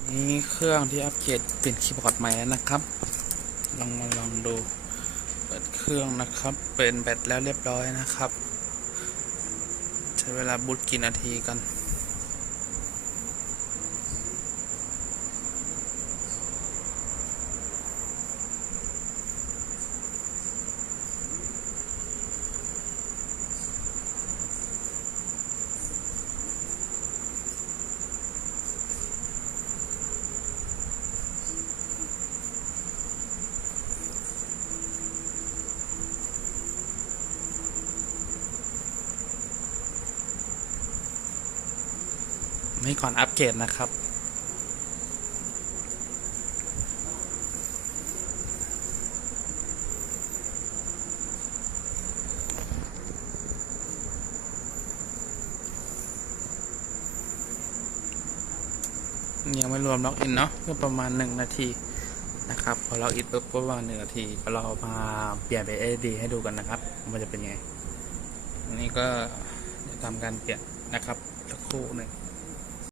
นี่เครื่องที่อัปเกรดเป็นคีย์บอร์ดใหม่แล้วนะครับ ลองมาลองดู เปิดเครื่องนะครับ เป็นแบตแล้วเรียบร้อยนะครับ ใช้เวลาบูตกี่นาทีกัน ไม่ก่อนอัปเกรดนะครับ ยังไม่รวมล็อกอินเนาะก็ประมาณหนึ่งนาทีนะครับ พอล็อกอินปุ๊บก็ประมาณหนึ่งนาทีเรามาเปลี่ยนไป SD ให้ดูกันนะครับ มันจะเป็นไงอันนี้ก็จะทำการเปลี่ยนนะครับสักครู่หนึ่ง